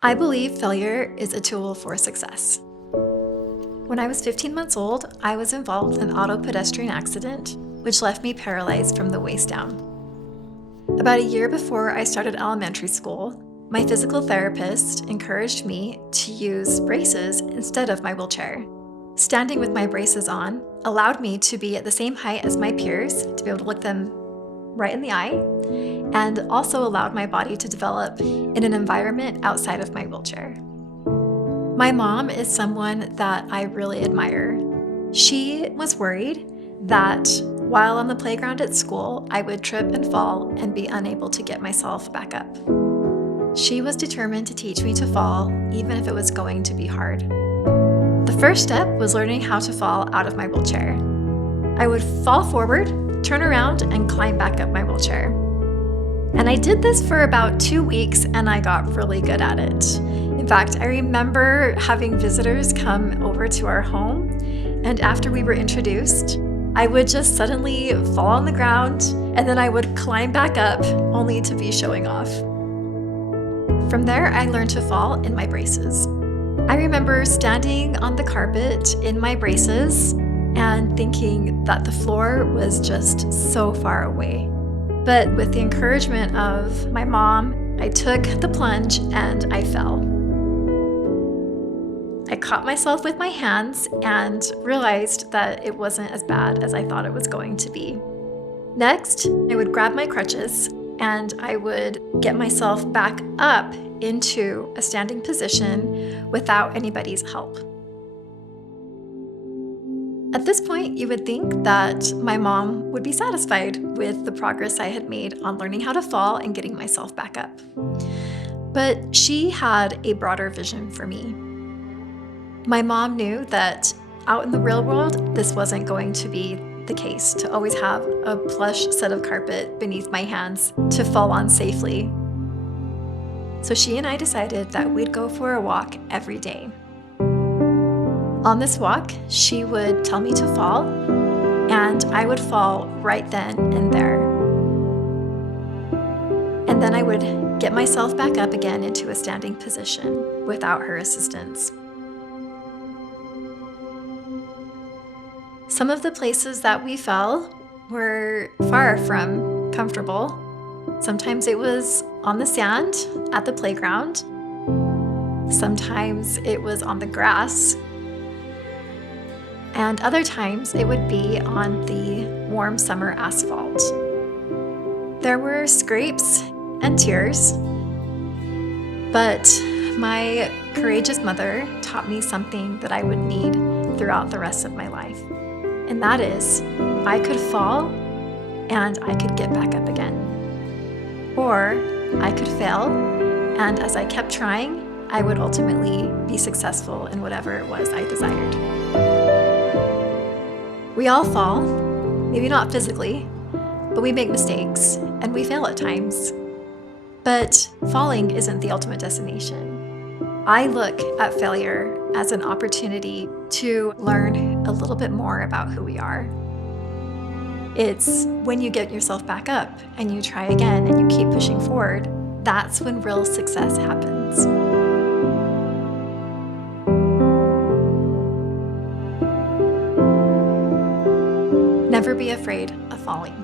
I believe failure is a tool for success. When I was 15 months old, I was involved in an auto-pedestrian accident, which left me paralyzed from the waist down. About a year before I started elementary school, my physical therapist encouraged me to use braces instead of my wheelchair. Standing with my braces on allowed me to be at the same height as my peers, to be able to look them right in the eye, and also allowed my body to develop in an environment outside of my wheelchair. My mom is someone that I really admire. She was worried that while on the playground at school, I would trip and fall and be unable to get myself back up. She was determined to teach me to fall, even if it was going to be hard. The first step was learning how to fall out of my wheelchair. I would fall forward, turn around, and climb back up my wheelchair. And I did this for about 2 weeks, and I got really good at it. In fact, I remember having visitors come over to our home, and after we were introduced, I would just suddenly fall on the ground, and then I would climb back up, only to be showing off. From there, I learned to fall in my braces. I remember standing on the carpet in my braces and thinking that the floor was just so far away. But with the encouragement of my mom, I took the plunge and I fell. I caught myself with my hands and realized that it wasn't as bad as I thought it was going to be. Next, I would grab my crutches and I would get myself back up into a standing position without anybody's help. At this point, you would think that my mom would be satisfied with the progress I had made on learning how to fall and getting myself back up. But she had a broader vision for me. My mom knew that out in the real world, this wasn't going to be the case, to always have a plush set of carpet beneath my hands to fall on safely. So she and I decided that we'd go for a walk every day. On this walk, she would tell me to fall, and I would fall right then and there. And then I would get myself back up again into a standing position without her assistance. Some of the places that we fell were far from comfortable. Sometimes it was on the sand at the playground. Sometimes it was on the grass. And other times it would be on the warm summer asphalt. There were scrapes and tears, but my courageous mother taught me something that I would need throughout the rest of my life. And that is, I could fall and I could get back up again. Or I could fail, and as I kept trying, I would ultimately be successful in whatever it was I desired. We all fall, maybe not physically, but we make mistakes and we fail at times. But falling isn't the ultimate destination. I look at failure as an opportunity to learn a little bit more about who we are. It's when you get yourself back up and you try again and you keep pushing forward, that's when real success happens. Never be afraid of falling.